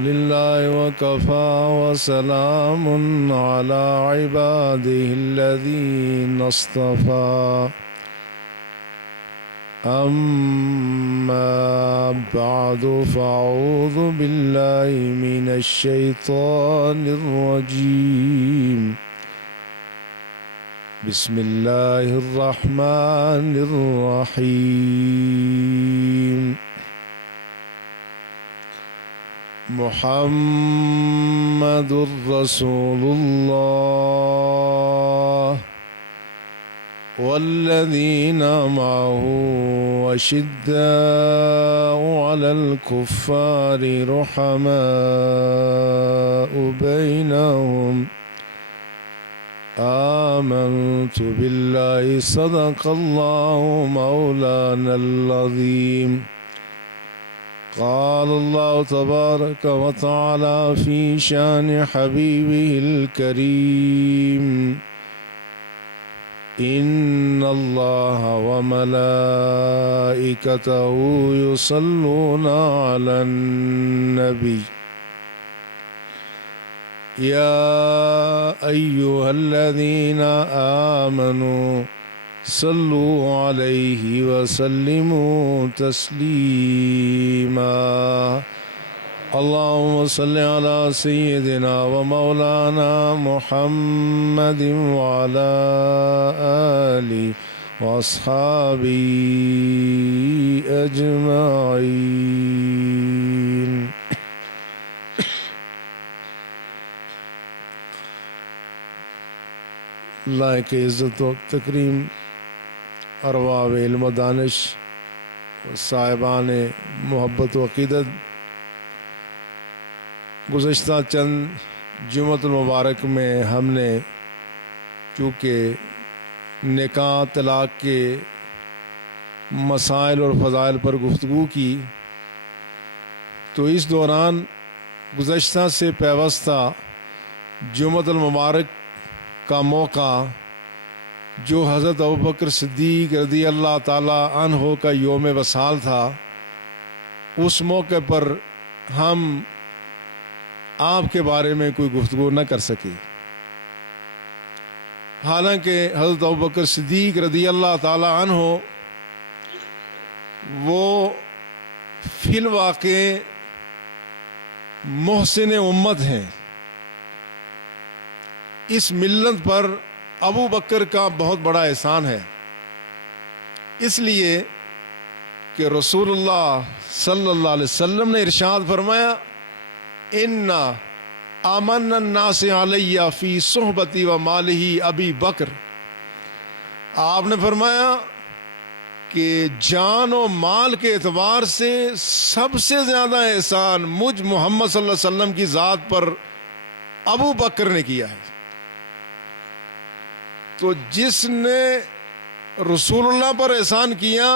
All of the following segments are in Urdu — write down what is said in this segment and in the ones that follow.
لله وكفى وسلام على عباده الذين اصطفى أما بعد فأعوذ بالله من الشيطان الرجيم بسم الله الرحمن الرحيم محمد رسول الله والذين معه أشداء على الكفار رحماء بينهم آمنت بالله صدق الله مولانا العظيم قال الله تبارك وتعالى في شان حبيبه الكريم إن الله وملائكته يصلون على النبي يا أيها الذين آمنوا صلوا عليه وسلموا تسليما اللهم صل على سيدنا ومولانا محمد وعلى آله وأصحابه أجمعين لائق عزت و تکریم ارباب علم و دانش صاحبان محبت و عقیدت، گزشتہ چند جمعۃ المبارک میں ہم نے چونکہ نکاح طلاق کے مسائل اور فضائل پر گفتگو کی، تو اس دوران گزشتہ سے پیوستہ جمعۃ المبارک کا موقع جو حضرت ابوبکر صدیق رضی اللہ تعالی عنہ کا یوم وصال تھا، اس موقع پر ہم آپ کے بارے میں کوئی گفتگو نہ کر سکے، حالانکہ حضرت ابوبکر صدیق رضی اللہ تعالی عنہ وہ فی الواقع محسن امت ہیں۔ اس ملت پر ابو بکر کا بہت بڑا احسان ہے، اس لیے کہ رسول اللہ صلی اللہ علیہ وسلم نے ارشاد فرمایا ان آمن الناس علی فی صحبتی و مالہ ابی بکر۔ آپ نے فرمایا کہ جان و مال کے اعتبار سے سب سے زیادہ احسان مجھ محمد صلی اللہ علیہ وسلم کی ذات پر ابو بکر نے کیا ہے۔ تو جس نے رسول اللہ پر احسان کیا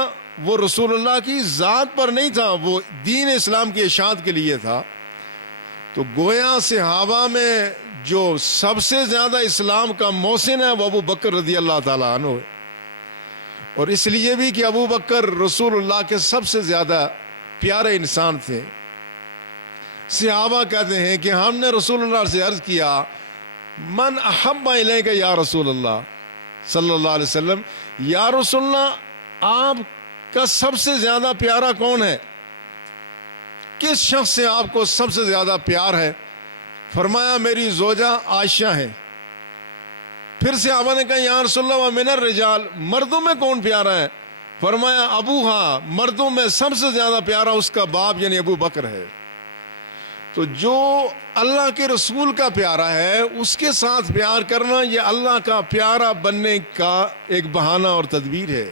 وہ رسول اللہ کی ذات پر نہیں تھا، وہ دین اسلام کی اشاعت کے لیے تھا۔ تو گویا صحابہ میں جو سب سے زیادہ اسلام کا محسن ہے وہ ابو بکر رضی اللہ تعالیٰ عنہ ہے، اور اس لیے بھی کہ ابو بکر رسول اللہ کے سب سے زیادہ پیارے انسان تھے۔ صحابہ کہتے ہیں کہ ہم نے رسول اللہ سے عرض کیا من احب الیک یا رسول اللہ صلی اللہ علیہ وسلم، یا رسول اللہ آپ کا سب سے زیادہ پیارا کون ہے؟ کس شخص سے آپ کو سب سے زیادہ پیار ہے؟ فرمایا میری زوجہ عائشہ ہے۔ پھر صحابہ نے کہا یا رسول اللہ ومن الرجال، مردوں میں کون پیارا ہے؟ فرمایا ابوہا، مردوں میں سب سے زیادہ پیارا اس کا باپ یعنی ابو بکر ہے۔ تو جو اللہ کے رسول کا پیارا ہے اس کے ساتھ پیار کرنا یہ اللہ کا پیارا بننے کا ایک بہانہ اور تدبیر ہے۔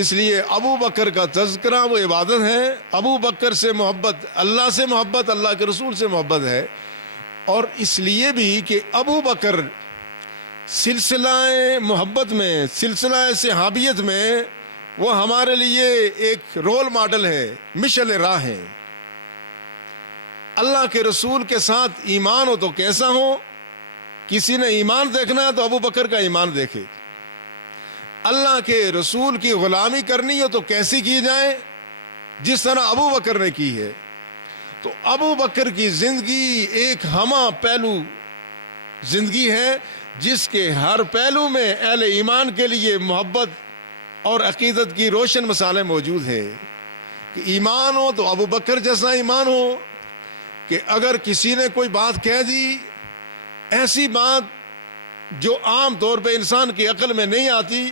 اس لیے ابو بکر کا تذکرہ وہ عبادت ہے، ابو بکر سے محبت اللہ سے محبت، اللہ کے رسول سے محبت ہے، اور اس لیے بھی کہ ابو بکر سلسلہ محبت میں، سلسلہ صحابیت میں وہ ہمارے لیے ایک رول ماڈل ہے، مشعل راہ ہے۔ اللہ کے رسول کے ساتھ ایمان ہو تو کیسا ہو؟ کسی نے ایمان دیکھنا ہے تو ابو بکر کا ایمان دیکھے۔ اللہ کے رسول کی غلامی کرنی ہو تو کیسی کی جائے؟ جس طرح ابو بکر نے کی ہے۔ تو ابو بکر کی زندگی ایک ہمہ پہلو زندگی ہے جس کے ہر پہلو میں اہل ایمان کے لیے محبت اور عقیدت کی روشن مثالیں موجود ہیں کہ ایمان ہو تو ابو بکر جیسا ایمان ہو کہ اگر کسی نے کوئی بات کہہ دی، ایسی بات جو عام طور پہ انسان کی عقل میں نہیں آتی،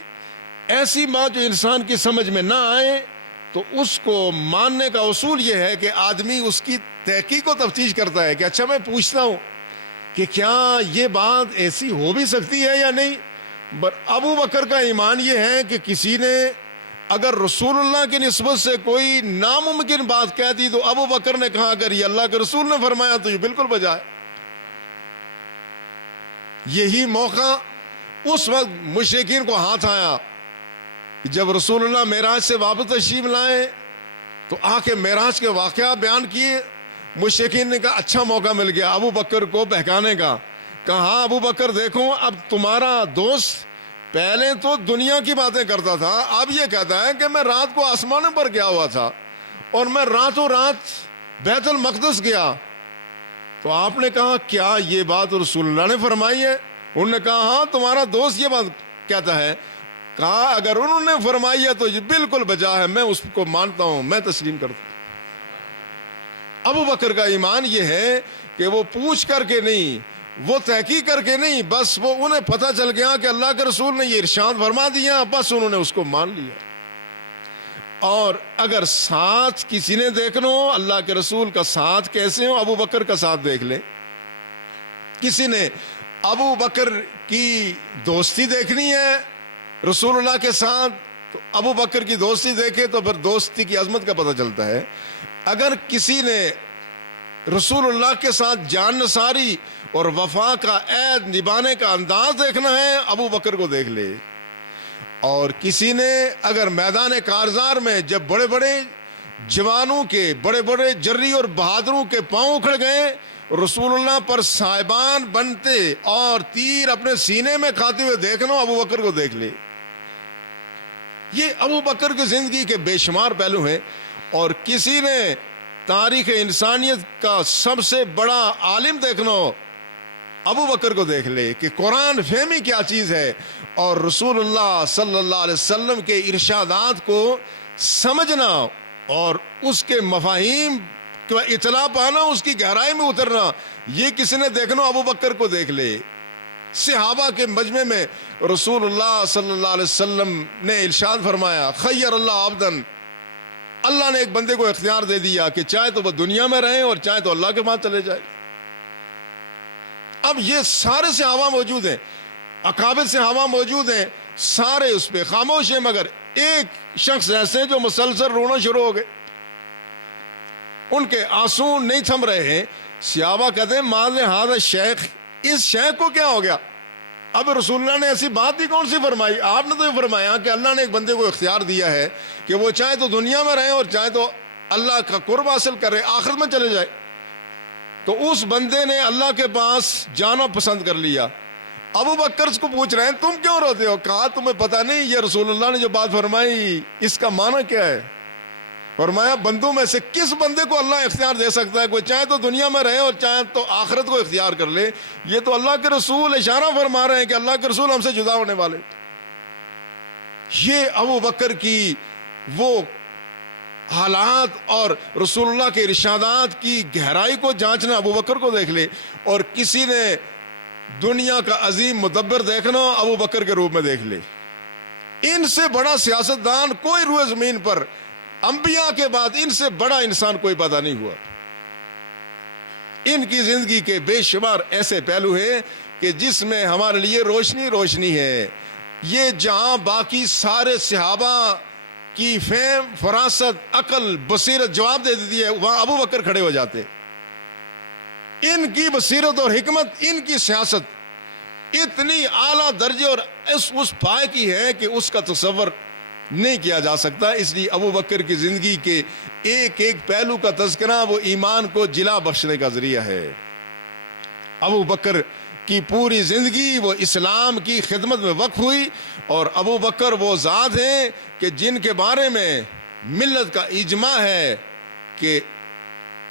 ایسی بات جو انسان کی سمجھ میں نہ آئے، تو اس کو ماننے کا اصول یہ ہے کہ آدمی اس کی تحقیق و تفتیش کرتا ہے کہ اچھا میں پوچھتا ہوں کہ کیا یہ بات ایسی ہو بھی سکتی ہے یا نہیں۔ ابو بکر کا ایمان یہ ہے کہ کسی نے اگر رسول اللہ کی نسبت سے کوئی ناممکن بات کہہ دی تو ابو بکر نے کہا اگر یہ اللہ کے رسول نے فرمایا تو یہ بالکل بجا ہے۔ یہی موقع اس وقت مشرکین کو ہاتھ آیا جب رسول اللہ معراج سے واپس تشریف لائے تو آ کے معراج کے واقعہ بیان کیے۔ مشرکین نے کہا اچھا موقع مل گیا ابو بکر کو بہکانے کا۔ کہا ہاں ابو بکر دیکھو، اب تمہارا دوست پہلے تو دنیا کی باتیں کرتا تھا، اب یہ کہتا ہے کہ میں رات کو آسمان پر گیا ہوا تھا اور میں راتوں رات بیت المقدس گیا۔ تو آپ نے کہا کیا یہ بات رسول اللہ نے فرمائی ہے؟ انہوں نے کہا ہاں تمہارا دوست یہ بات کہتا ہے۔ کہا اگر انہوں نے فرمائی ہے تو یہ بالکل بجا ہے، میں اس کو مانتا ہوں، میں تسلیم کرتا ہوں۔ ابو بکر کا ایمان یہ ہے کہ وہ پوچھ کر کے نہیں، وہ تحقیق کر کے نہیں، بس وہ انہیں پتہ چل گیا کہ اللہ کے رسول نے یہ ارشاد فرما دیا، بس انہوں نے اس کو مان لیا۔ اور اگر ساتھ کسی نے دیکھنا ہو اللہ کے رسول کا ساتھ کیسے ہو، ابو بکر کا ساتھ دیکھ لے۔ کسی نے ابو بکر کی دوستی دیکھنی ہے رسول اللہ کے ساتھ تو ابو بکر کی دوستی دیکھے تو پھر دوستی کی عظمت کا پتہ چلتا ہے۔ اگر کسی نے رسول اللہ کے ساتھ جان نثاری اور وفا کا عہد نبھانے کا انداز دیکھنا ہے، ابو بکر کو دیکھ لے۔ اور کسی نے اگر میدان کارزار میں جب بڑے بڑے جوانوں کے، بڑے بڑے جری اور بہادروں کے پاؤں اکھڑ گئے، رسول اللہ پر صاحبان بنتے اور تیر اپنے سینے میں کھاتے ہوئے دیکھنا، ابو بکر کو دیکھ لے۔ یہ ابو بکر کی زندگی کے بے شمار پہلو ہیں۔ اور کسی نے تاریخ انسانیت کا سب سے بڑا عالم دیکھنا ہو، ابو بکر کو دیکھ لے کہ قرآن فہمی کیا چیز ہے اور رسول اللہ صلی اللہ علیہ وسلم کے ارشادات کو سمجھنا اور اس کے مفاہیم کا اطلاع پانا، اس کی گہرائی میں اترنا، یہ کسی نے دیکھنا ابو بکر کو دیکھ لے۔ صحابہ کے مجمع میں رسول اللہ صلی اللہ علیہ وسلم نے ارشاد فرمایا خیر اللہ عبدن، اللہ نے ایک بندے کو اختیار دے دیا کہ چاہے تو وہ دنیا میں رہے اور چاہے تو اللہ کے پاس چلے جائے۔ اب یہ سارے صحابہ موجود ہیں، اکابر صحابہ موجود ہیں، سارے اس پہ خاموش ہیں، مگر ایک شخص ایسے جو مسلسل رونا شروع ہو گئے، ان کے آنسو نہیں تھم رہے ہیں۔ صحابہ کہتے ہیں ماذ ھذا شیخ، اس شیخ کو کیا ہو گیا؟ اب رسول اللہ نے ایسی بات ہی کون سی فرمائی؟ آپ نے تو یہ فرمایا کہ اللہ نے ایک بندے کو اختیار دیا ہے کہ وہ چاہے تو دنیا میں رہے اور چاہے تو اللہ کا قرب حاصل کرے، آخرت میں چلے جائے۔ تو اس بندے نے اللہ کے پاس جانا پسند کر لیا۔ ابو بکر کو پوچھ رہے ہیں تم کیوں روتے ہو؟ کہا تمہیں پتہ نہیں یہ رسول اللہ نے جو بات فرمائی اس کا معنی کیا ہے؟ فرمایا بندوں میں سے کس بندے کو اللہ اختیار دے سکتا ہے؟ کوئی چاہے تو دنیا میں رہے اور چاہے تو آخرت کو اختیار کر لے۔ یہ تو اللہ کے رسول اشارہ فرما رہے ہیں کہ اللہ کے رسول ہم سے جدا ہونے والے۔ یہ ابو بکر کی وہ حالات اور رسول اللہ کے ارشادات کی گہرائی کو جانچنا، ابو بکر کو دیکھ لے۔ اور کسی نے دنیا کا عظیم مدبر دیکھنا، ابو بکر کے روپ میں دیکھ لے۔ ان سے بڑا سیاستدان کوئی روئے زمین پر انبیاء کے بعد ان سے بڑا انسان کوئی پیدا نہیں ہوا۔ ان کی زندگی کے بے شمار ایسے پہلو ہیں کہ جس میں ہمارے لیے روشنی روشنی ہے۔ یہ جہاں باقی سارے صحابہ کی فہم، فراست، عقل، بصیرت جواب دے دیتی ہے، وہاں ابو بکر کھڑے ہو جاتے۔ ان کی بصیرت اور حکمت، ان کی سیاست اتنی اعلیٰ درجے اور اس پائے کی ہے کہ اس کا تصور نہیں کیا جا سکتا۔ اس لیے ابو بکر کی زندگی کے ایک ایک پہلو کا تذکرہ وہ ایمان کو جلا بخشنے کا ذریعہ ہے۔ ابو بکر کی پوری زندگی وہ اسلام کی خدمت میں وقف ہوئی، اور ابو بکر وہ ذات ہیں کہ جن کے بارے میں ملت کا اجماع ہے کہ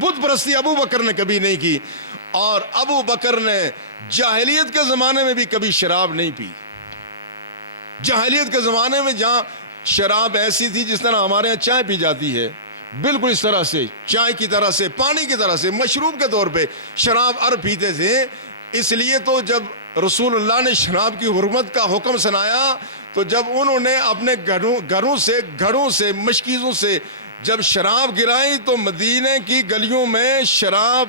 بت پرستی ابو بکر نے کبھی نہیں کی، اور ابو بکر نے جاہلیت کے زمانے میں بھی کبھی شراب نہیں پی۔ جاہلیت کے زمانے میں جہاں شراب ایسی تھی جس طرح ہمارے یہاں چائے پی جاتی ہے، بالکل اس طرح سے، چائے کی طرح سے، پانی کی طرح سے، مشروب کے طور پہ شراب عرب پیتے تھے۔ اس لیے تو جب رسول اللہ نے شراب کی حرمت کا حکم سنایا تو جب انہوں نے اپنے گھروں سے مشکیزوں سے جب شراب گرائی تو مدینے کی گلیوں میں شراب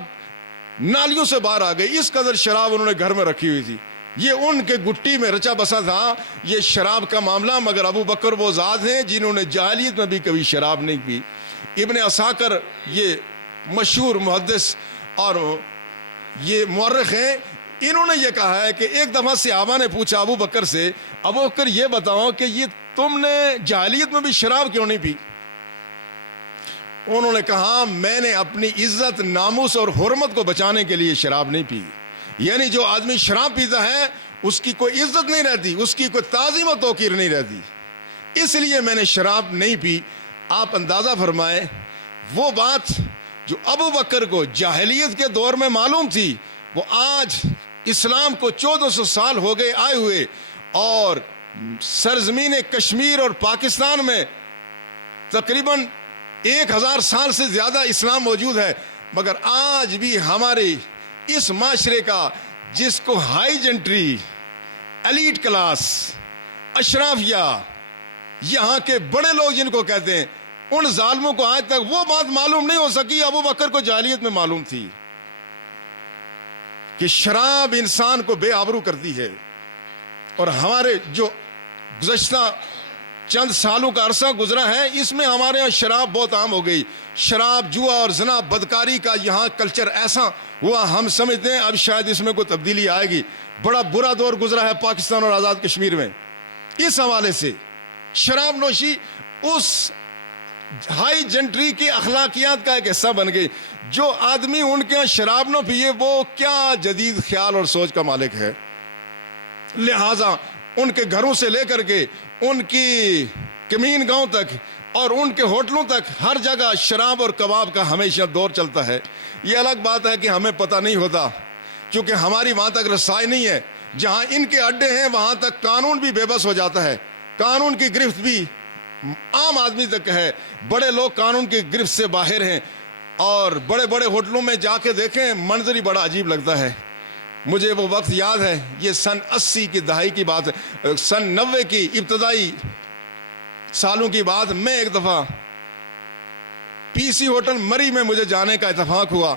نالیوں سے باہر آ گئی، اس قدر شراب انہوں نے گھر میں رکھی ہوئی تھی۔ یہ ان کے گٹی میں رچا بسا تھا یہ شراب کا معاملہ، مگر ابو بکر وہ ذات ہیں جنہوں نے جاہلیت میں بھی کبھی شراب نہیں پی۔ ابن عساکر یہ مشہور محدث اور یہ مورخ ہیں، انہوں نے یہ کہا ہے کہ ایک دفعہ صحابہ نے پوچھا ابو بکر سے، ابو بکر یہ بتاؤ کہ یہ تم نے جاہلیت میں بھی شراب کیوں نہیں پی؟ انہوں نے کہا میں نے اپنی عزت، ناموس اور حرمت کو بچانے کے لیے شراب نہیں پی۔ یعنی جو آدمی شراب پیتا ہے اس کی کوئی عزت نہیں رہتی، اس کی کوئی تعظیم و توقیر نہیں رہتی، اس لیے میں نے شراب نہیں پی۔ آپ اندازہ فرمائیں وہ بات جو ابو بکر کو جاہلیت کے دور میں معلوم تھی، وہ آج اسلام کو 1400 سال ہو گئے آئے ہوئے، اور سرزمین کشمیر اور پاکستان میں تقریباً 1000 سال سے زیادہ اسلام موجود ہے، مگر آج بھی ہمارے اس معاشرے کا جس کو ہائی جنٹری، ایلیٹ کلاس، اشرافیہ، یہاں کے بڑے لوگ جن کو کہتے ہیں، ان ظالموں کو آج تک وہ بات معلوم نہیں ہو سکی ابو بکر کو جاہلیت میں معلوم تھی کہ شراب انسان کو بے آبرو کرتی ہے۔ اور ہمارے جو گزشتہ چند سالوں کا عرصہ گزرا ہے اس میں ہمارے یہاں شراب بہت عام ہو گئی، شراب، جوا اور زنا، بدکاری کا یہاں کلچر ایسا ہوا، ہم سمجھتے ہیں اب شاید اس میں کوئی تبدیلی آئے گی۔ بڑا برا دور گزرا ہے پاکستان اور آزاد کشمیر میں، اس حوالے سے شراب نوشی اس ہائی جنٹری کی اخلاقیات کا ایک حصہ بن گئی۔ جو آدمی ان کے یہاں شراب نہ پیے وہ کیا جدید خیال اور سوچ کا مالک ہے؟ لہٰذا ان کے گھروں سے لے کر کے ان کی کمین گاؤں تک اور ان کے ہوٹلوں تک ہر جگہ شراب اور کباب کا ہمیشہ دور چلتا ہے۔ یہ الگ بات ہے کہ ہمیں پتہ نہیں ہوتا کیونکہ ہماری وہاں تک رسائی نہیں ہے، جہاں ان کے اڈے ہیں وہاں تک قانون بھی بے بس ہو جاتا ہے، قانون کی گرفت بھی عام آدمی تک ہے، بڑے لوگ قانون کی گرفت سے باہر ہیں، اور بڑے بڑے ہوٹلوں میں جا کے دیکھیں منظر ہی بڑا عجیب لگتا ہے۔ مجھے وہ وقت یاد ہے، یہ سن 80 کی دہائی کی بات ہے، سن 90 کی ابتدائی سالوں کی بات، میں ایک دفعہ پی سی ہوٹل مری میں مجھے جانے کا اتفاق ہوا۔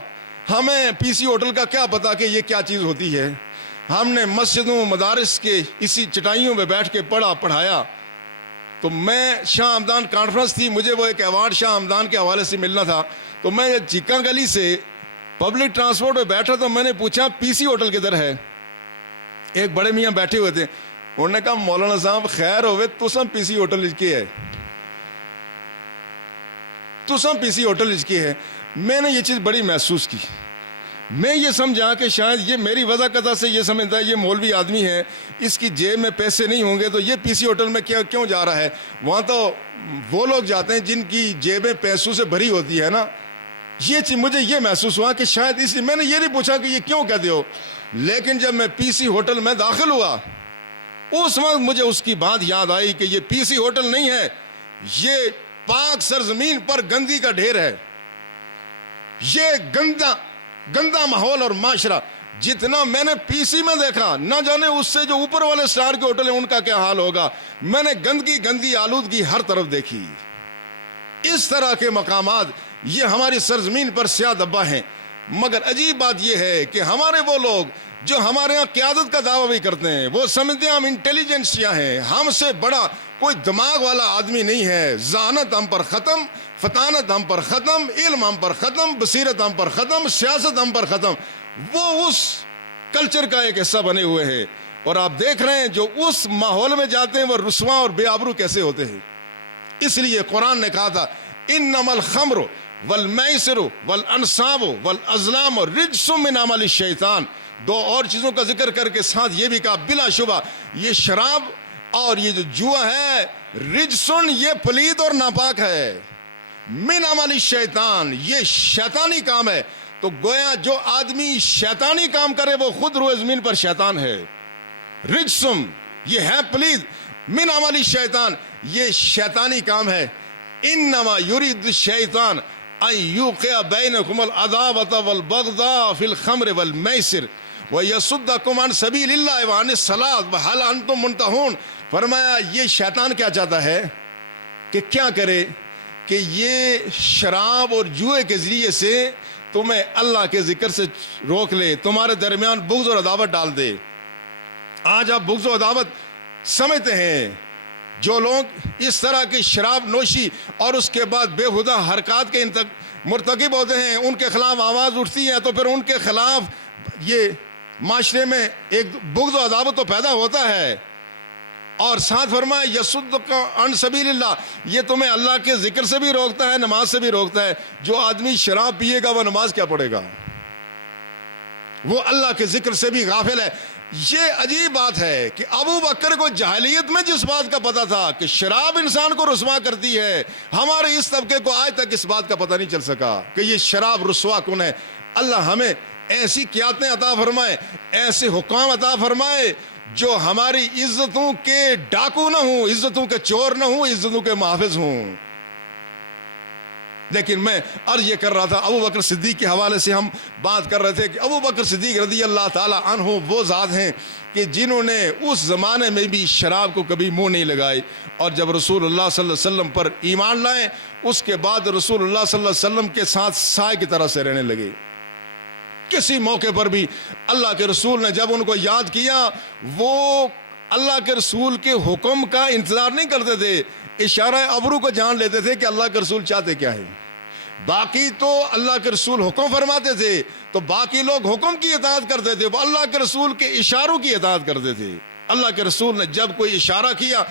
ہمیں پی سی ہوٹل کا کیا پتا کہ یہ کیا چیز ہوتی ہے، ہم نے مسجدوں مدارس کے اسی چٹائیوں میں بیٹھ کے پڑھایا۔ تو میں شاہ ہمدان کانفرنس تھی، مجھے وہ ایک ایوارڈ شاہ ہمدان کے حوالے سے ملنا تھا، تو میں چیکا گلی سے پبلک ٹرانسپورٹ میں بیٹھا تو میں نے پوچھا پی سی ہوٹل کدھر ہے؟ ایک بڑے میاں بیٹھے ہوئے تھے، انہوں نے کہا مولانا صاحب خیر ہوئے تسم پی سی ہوٹل کے ہے، تسم پی سی ہوٹل کے ہے۔ میں نے یہ چیز بڑی محسوس کی، میں یہ سمجھا کہ شاید یہ میری وضع قطع سے یہ سمجھتا ہے یہ مولوی آدمی ہے، اس کی جیب میں پیسے نہیں ہوں گے تو یہ پی سی ہوٹل میں کیوں جا رہا ہے؟ وہاں تو وہ لوگ جاتے ہیں جن کی جیبیں پیسوں سے بھری ہوتی ہے نا۔ یہ چیز مجھے یہ محسوس ہوا کہ شاید اس لیے میں نے یہ نہیں پوچھا کہ یہ کیوں کہتے ہو، لیکن جب میں پی سی ہوٹل میں داخل ہوا اس وقت مجھے اس کی بات یاد آئی کہ یہ پی سی ہوٹل نہیں ہے، یہ پاک سرزمین پر گندگی کا ڈھیر ہے، یہ گندا ماحول اور معاشرہ جتنا میں نے پی سی میں دیکھا، نہ جانے اس سے جو اوپر والے سٹار کے ہوٹل ہیں ان کا کیا حال ہوگا۔ میں نے گندگی آلودگی ہر طرف دیکھی۔ اس طرح کے مقامات یہ ہماری سرزمین پر سیاہ دبا ہیں، مگر عجیب بات یہ ہے کہ ہمارے وہ لوگ جو ہمارے ہاں قیادت کا دعویٰ بھی کرتے ہیں وہ سمجھتے ہیں ہم انٹیلیجنسیا ہیں، ہم سے بڑا کوئی دماغ والا آدمی نہیں ہے۔ ذہانت ہم پر ختم، فطانت ہم پر ختم، علم ہم پر ختم، بصیرت ہم پر ختم، سیاست ہم پر ختم۔ وہ اس کلچر کا ایک حصہ بنے ہوئے ہیں، اور آپ دیکھ رہے ہیں جو اس ماحول میں جاتے ہیں وہ رسوا اور بے آبرو کیسے ہوتے ہیں۔ اس لیے قرآن نے کہا تھا انما الخمر والمیسر والانصاب والازلام رجس من عمل الشیطان، دو اور چیزوں کا ذکر کر کے ساتھ یہ بھی کہا بلا شبہ یہ شراب اور یہ جو جوا ہے رجسن، یہ پلید اور ناپاک ہے۔ من عمل الشیطان، یہ شیطانی کام ہے. تو گویا جو آدمی شیطانی کام کرے وہ خود روئے زمین پر شیطان ہے. رجسم، یہ ہے پلید. من عمل الشیطان، یہ شیطانی کام ہے. انما یرید الشیطان ان یوقع بینکم العداوۃ والبغضاء فی الخمر والمیسر ویصدکم عن سبیل اللہ وعن الصلاۃ وہل انتم منتہون. فرمایا یہ شیطان کیا چاہتا ہے کہ کیا کرے کہ یہ شراب اور جوئے کے ذریعے سے تمہیں اللہ کے ذکر سے روک لے، تمہارے درمیان بغض اور عداوت ڈال دے. آج آپ بغض و عداوت سمجھتے ہیں. جو لوگ اس طرح کی شراب نوشی اور اس کے بعد بے ہدہ حرکات کے مرتکب ہوتے ہیں، ان کے خلاف آواز اٹھتی ہے تو پھر ان کے خلاف یہ معاشرے میں ایک بغض و عداوت تو پیدا ہوتا ہے. اور ساتھ فرمایا یصدک عن سبیل اللہ، یہ تمہیں اللہ کے ذکر سے بھی روکتا ہے، نماز سے بھی روکتا ہے. جو آدمی شراب پیے گا وہ نماز کیا پڑھے گا؟ وہ اللہ کے ذکر سے بھی غافل ہے. یہ عجیب بات ہے کہ ابو بکر کو جاہلیت میں جس بات کا پتہ تھا کہ شراب انسان کو رسوا کرتی ہے، ہمارے اس طبقے کو آج تک اس بات کا پتہ نہیں چل سکا کہ یہ شراب رسوا کن ہے. اللہ ہمیں ایسی قیادتیں عطا فرمائے، ایسے حکام عطا فرمائے جو ہماری عزتوں کے ڈاکو نہ ہوں، عزتوں کے چور نہ ہوں، عزتوں کے محافظ ہوں. لیکن میں عرض یہ کر رہا تھا، ابو بکر صدیق کے حوالے سے ہم بات کر رہے تھے کہ ابو بکر صدیق رضی اللہ تعالی عنہ وہ ذات ہیں کہ جنہوں نے اس زمانے میں بھی شراب کو کبھی منہ نہیں لگائی. اور جب رسول اللہ صلی اللہ علیہ وسلم پر ایمان لائے، اس کے بعد رسول اللہ صلی اللہ علیہ وسلم کے ساتھ سائے کی طرح سے رہنے لگے. کسی موقع پر بھی اللہ کے رسول نے جب ان کو یاد کیا، وہ اللہ کے رسول کے حکم کا انتظار نہیں کرتے تھے، اشارہ ابرو کو جان لیتے تھے کہ اللہ کے رسول چاہتے کیا ہے. باقی تو اللہ کے رسول حکم فرماتے تھے تو باقی لوگ حکم کی اطاعت کرتے تھے، وہ اللہ کے رسول کے اشاروں کی اطاعت کرتے تھے. اللہ کے رسول نے جب کوئی اشارہ کیا،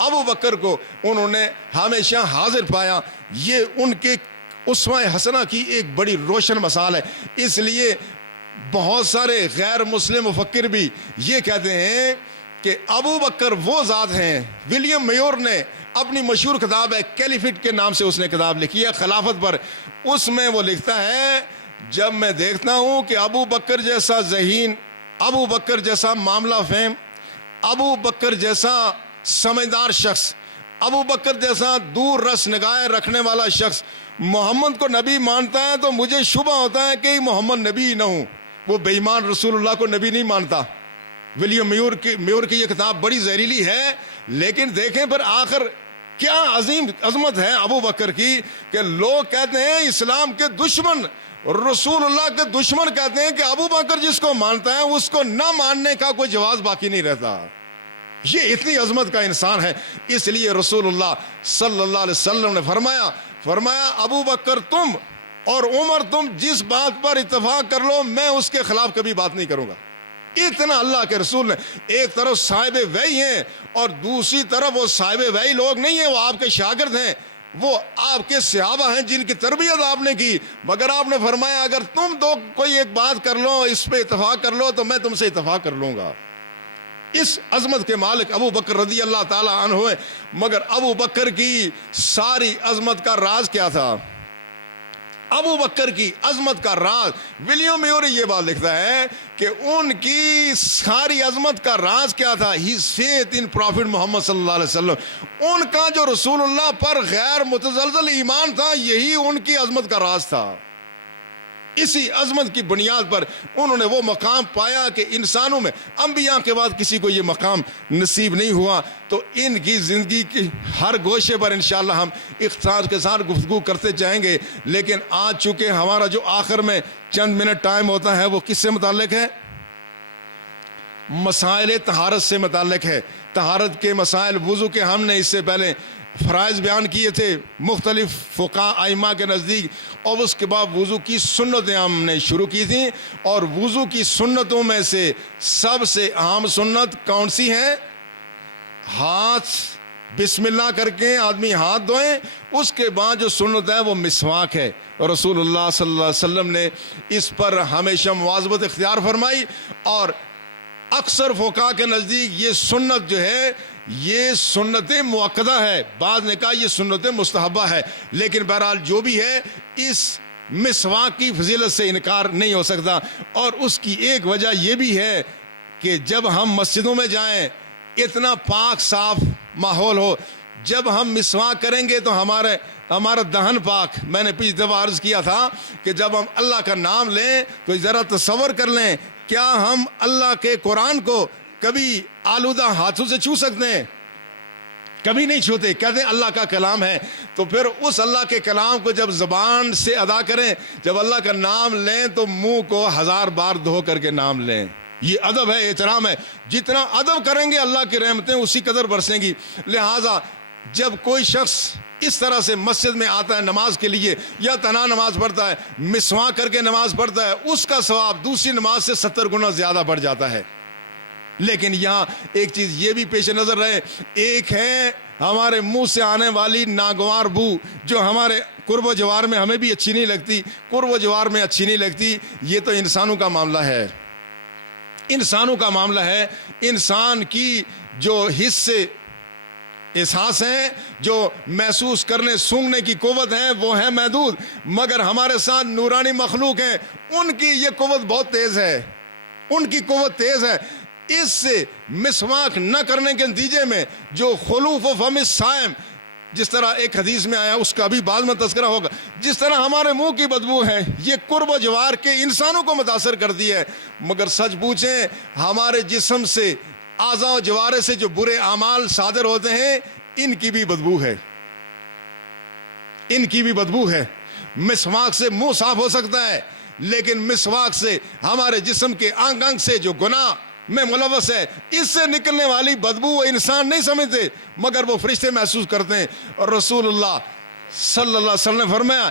ابو بکر کو انہوں نے ہمیشہ حاضر پایا. یہ ان کے اسوہ حسنہ کی ایک بڑی روشن مثال ہے. اس لیے بہت سارے غیر مسلم مفکر بھی یہ کہتے ہیں کہ ابو بکر وہ ذات ہیں. ولیم میور نے اپنی مشہور کتاب ہے کیلیفٹ کے نام سے اس نے کتاب لکھی ہے خلافت پر. اس میں وہ لکھتا ہے، جب میں دیکھتا ہوں کہ ابو بکر جیسا ذہین، ابو بکر جیسا معاملہ فہم، ابو بکر جیسا سمجھدار شخص، ابو بکر جیسا دور رس نگاہ رکھنے والا شخص محمد کو نبی مانتا ہے تو مجھے شبہ ہوتا ہے کہ محمد نبی نہ ہوں. وہ بے ایمان رسول اللہ کو نبی نہیں مانتا. ولیم میور کی یہ کتاب بڑی زہریلی ہے، لیکن دیکھیں پر آخر کیا عظیم عظمت ہے ابو بکر کی کہ لوگ کہتے ہیں اسلام کے دشمن، رسول اللہ کے دشمن کہتے ہیں کہ ابو بکر جس کو مانتا ہے اس کو نہ ماننے کا کوئی جواز باقی نہیں رہتا. یہ اتنی عظمت کا انسان ہے. اس لیے رسول اللہ صلی اللہ علیہ وسلم نے فرمایا ابو بکر تم اور عمر تم جس بات پر اتفاق کر لو میں اس کے خلاف کبھی بات نہیں کروں گا. اتنا اللہ کے رسول نے ایک طرف صاحب وحی ہیں اور دوسری طرف وہ صاحب وحی لوگ نہیں ہیں، وہ آپ کے شاگرد ہیں، وہ آپ کے صحابہ ہیں جن کی تربیت آپ نے کی. مگر آپ نے فرمایا اگر تم دو کوئی ایک بات کر لو، اس پہ اتفاق کر لو تو میں تم سے اتفاق کر لوں گا. اس عظمت کے مالک ابو بکر رضی اللہ تعالی عنہ ہوئے. مگر ابو بکر کی ساری عظمت کا راز کیا تھا؟ ابو بکر کی عظمت کا راز ولیم میور یہ بات لکھتا ہے کہ ان کی ساری عظمت کا راز کیا تھا؟ his faith in Prophet محمد صلی اللہ علیہ وسلم. ان کا جو رسول اللہ پر غیر متزلزل ایمان تھا، یہی ان کی عظمت کا راز تھا. اسی عظمت کی بنیاد پر انہوں نے وہ مقام پایا کہ انسانوں میں انبیاء کے بعد کسی کو یہ مقام نصیب نہیں ہوا. تو ان کی زندگی کی ہر گوشے پر انشاءاللہ ہم اختصار کے ساتھ گفتگو کرتے جائیں گے. لیکن آج چونکہ ہمارا جو آخر میں چند منٹ ٹائم ہوتا ہے وہ کس سے متعلق ہے؟ مسائل طہارت سے متعلق ہے. طہارت کے مسائل، وضو کے ہم نے اس سے پہلے فرائض بیان کیے تھے مختلف فقہاء ائمہ کے نزدیک، اور اس کے بعد وضو کی سنتیں ہم نے شروع کی تھیں. اور وضو کی سنتوں میں سے سب سے اہم سنت کون سی ہے؟ ہاتھ بسم اللہ کر کے آدمی ہاتھ دھوئیں. اس کے بعد جو سنت ہے وہ مسواک ہے. اور رسول اللہ صلی اللہ علیہ وسلم نے اس پر ہمیشہ مواظبت اختیار فرمائی. اور اکثر فقہاء کے نزدیک یہ سنت جو ہے یہ سنت مؤکدہ ہے، بعض نے کہا یہ سنت مستحبہ ہے، لیکن بہرحال جو بھی ہے اس مسواک کی فضیلت سے انکار نہیں ہو سکتا۔ اور اس کی ایک وجہ یہ بھی ہے کہ جب ہم مسجدوں میں جائیں اتنا پاک صاف ماحول ہو، جب ہم مسواک کریں گے تو ہمارا دہن پاک، میں نے پچھلی دفعہ عرض کیا تھا کہ جب ہم اللہ کا نام لیں تو ذرا تصور کر لیں، کیا ہم اللہ کے قرآن کو کبھی آلودہ ہاتھوں سے چھو سکتے ہیں؟ کبھی نہیں چھوتے، کہتے ہیں اللہ کا کلام ہے۔ تو پھر اس اللہ کے کلام کو جب زبان سے ادا کریں، جب اللہ کا نام لیں تو منہ کو 1000 بار دھو کر کے نام لیں۔ یہ ادب ہے، احترام ہے۔ جتنا ادب کریں گے اللہ کی رحمتیں اسی قدر برسیں گی۔ لہٰذا جب کوئی شخص اس طرح سے مسجد میں آتا ہے نماز کے لیے یا تنہا نماز پڑھتا ہے، مسواک کر کے نماز پڑھتا ہے، اس کا ثواب دوسری نماز سے 70 گنا زیادہ بڑھ جاتا ہے۔ لیکن یہاں ایک چیز یہ بھی پیش نظر رہے، ایک ہے ہمارے منہ سے آنے والی ناگوار بو جو ہمارے قرب و جوار میں ہمیں بھی اچھی نہیں لگتی، قرب و جوار میں اچھی نہیں لگتی۔ یہ تو انسانوں کا معاملہ ہے، انسانوں کا معاملہ ہے۔ انسان کی جو حصے احساس ہیں، جو محسوس کرنے سونگنے کی قوت ہے وہ ہے محدود، مگر ہمارے ساتھ نورانی مخلوق ہیں، ان کی یہ قوت بہت تیز ہے، ان کی قوت تیز ہے۔ اس سے مسواک نہ کرنے کے نتیجے میں جو خلوف و فم الصائم، جس طرح ایک حدیث میں آیا، اس کا بھی بعد میں تذکرہ ہوگا، جس طرح ہمارے منہ کی بدبو ہے یہ قرب و جوار کے انسانوں کو متاثر کرتی ہے، مگر سچ پوچھیں ہمارے جسم سے، اعضاء و جوارے سے جو برے اعمال صادر ہوتے ہیں ان کی بھی بدبو ہے، ان کی بھی بدبو ہے۔ مسواک سے منہ صاف ہو سکتا ہے، لیکن مسواک سے ہمارے جسم کے انگ انگ سے جو گناہ میں ملوث ہے، اس سے نکلنے والی بدبو وہ انسان نہیں سمجھتے، مگر وہ فرشتے محسوس کرتے ہیں۔ اور رسول اللہ صلی اللہ علیہ وسلم نے فرمایا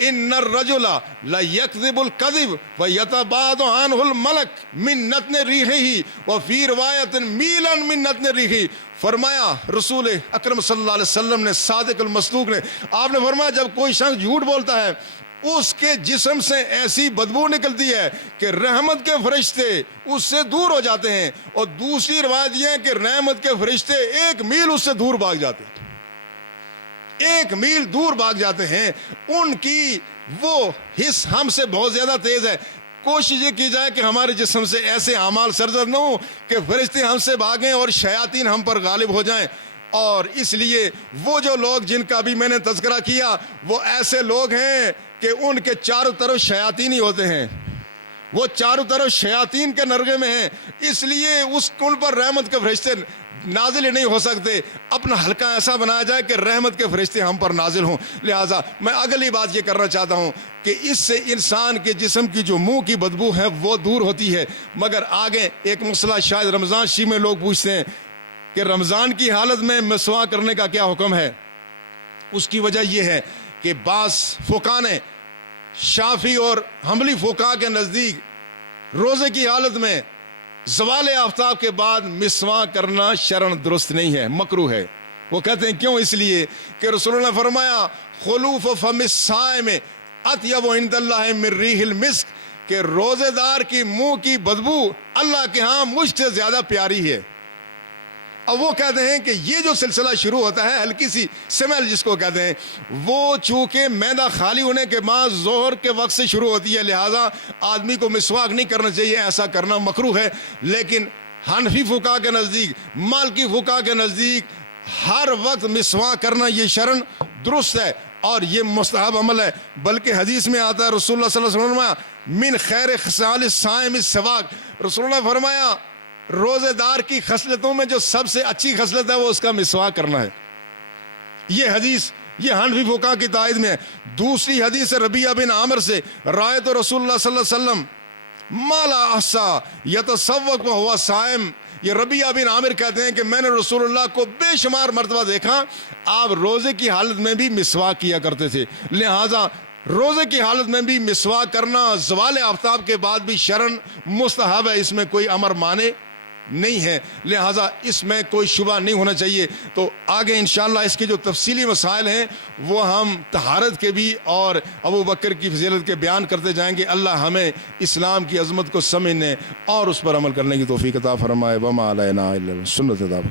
ان الرجل لا يكذب الكذب ويتباعد عنه الملك من نتن ريحه وفي روایت میلا من نتن ريحه۔ فرمایا رسول اکرم صلی اللہ علیہ وسلم نے، صادق المصدوق نے، آپ نے فرمایا جب کوئی شخص جھوٹ بولتا ہے اس کے جسم سے ایسی بدبو نکلتی ہے کہ رحمت کے فرشتے اس سے دور ہو جاتے ہیں، اور دوسری روایت یہ ہے کہ رحمت کے فرشتے 1 میل اس سے دور بھاگ جاتے ہیں، 1 میل دور بھاگ جاتے ہیں۔ ان کی وہ حس ہم سے بہت زیادہ تیز ہے۔ کوشش یہ کی جائے کہ ہمارے جسم سے ایسے اعمال سرزد نہ ہوں کہ فرشتے ہم سے بھاگیں اور شیاطین ہم پر غالب ہو جائیں۔ اور اس لیے وہ جو لوگ جن کا بھی میں نے تذکرہ کیا وہ ایسے لوگ ہیں کہ ان کے چاروں طرف شیاطین ہی ہوتے ہیں، وہ چاروں طرف شیاطین کے نرغے میں ہیں، اس لیے ان پر رحمت کے فرشتے نازل ہی نہیں ہو سکتے۔ اپنا حلقہ ایسا بنایا جائے کہ رحمت کے فرشتے ہم پر نازل ہوں۔ لہٰذا میں اگلی بات یہ کرنا چاہتا ہوں کہ اس سے انسان کے جسم کی جو منہ کی بدبو ہے وہ دور ہوتی ہے۔ مگر آگے ایک مسئلہ شاید رمضان شریف میں لوگ پوچھتے ہیں کہ رمضان کی حالت میں مسواک کرنے کا کیا حکم ہے۔ اس کی وجہ یہ ہے کہ بعض فقہاء نے، شافعی اور حنبلی فقہاء کے نزدیک روزے کی حالت میں زوال آفتاب کے بعد مسواک کرنا شرعاً درست نہیں ہے، مکروہ ہے۔ وہ کہتے ہیں کیوں؟ اس لیے کہ رسول اللہ نے فرمایا خلوف فم الصائم اطیب عند اللہ من ریح المسک، کہ روزے دار کی منہ کی بدبو اللہ کے ہاں مجھ سے زیادہ پیاری ہے۔ اب وہ کہتے ہیں کہ یہ جو سلسلہ شروع ہوتا ہے ہلکی سی سمیل جس کو کہتے ہیں، وہ چونکہ معدہ خالی ہونے کے بعد ظہر کے وقت سے شروع ہوتی ہے، لہٰذا آدمی کو مسواک نہیں کرنا چاہیے، ایسا کرنا مکروہ ہے۔ لیکن حنفی فقہاء کے نزدیک، مالکی فقہاء کے نزدیک ہر وقت مسواک کرنا یہ شرعاً درست ہے اور یہ مستحب عمل ہے۔ بلکہ حدیث میں آتا ہے رسول اللہ صلی اللہ علیہ وسلم من خیر خصال الصائم السواک، رسول اللہ نے فرمایا روزے دار کی خصلتوں میں جو سب سے اچھی خصلت ہے وہ اس کا مسواک کرنا ہے۔ یہ حدیث یہ حنفی فقہاء کی تائید میں ہے۔ دوسری حدیث ربیعہ بن عامر سے، رأیت رسول اللہ صلی اللہ علیہ وسلم ما لا احصیٰ یتصوق وہو صائم، یہ ربیعہ بن عامر کہتے ہیں کہ میں نے رسول اللہ کو بے شمار مرتبہ دیکھا آپ روزے کی حالت میں بھی مسواک کیا کرتے تھے، لہٰذا روزے کی حالت میں بھی مسواک کرنا زوال آفتاب کے بعد بھی شرعاً مستحب ہے، اس میں کوئی امر مانے نہیں ہے، لہٰذا اس میں کوئی شبہ نہیں ہونا چاہیے۔ تو آگے انشاءاللہ اس کے جو تفصیلی مسائل ہیں وہ ہم طہارت کے بھی اور ابو بکر کی فضیلت کے بیان کرتے جائیں گے۔ اللہ ہمیں اسلام کی عظمت کو سمجھنے اور اس پر عمل کرنے کی توفیق عطا فرمائے۔ وما علینا الا السنۃ۔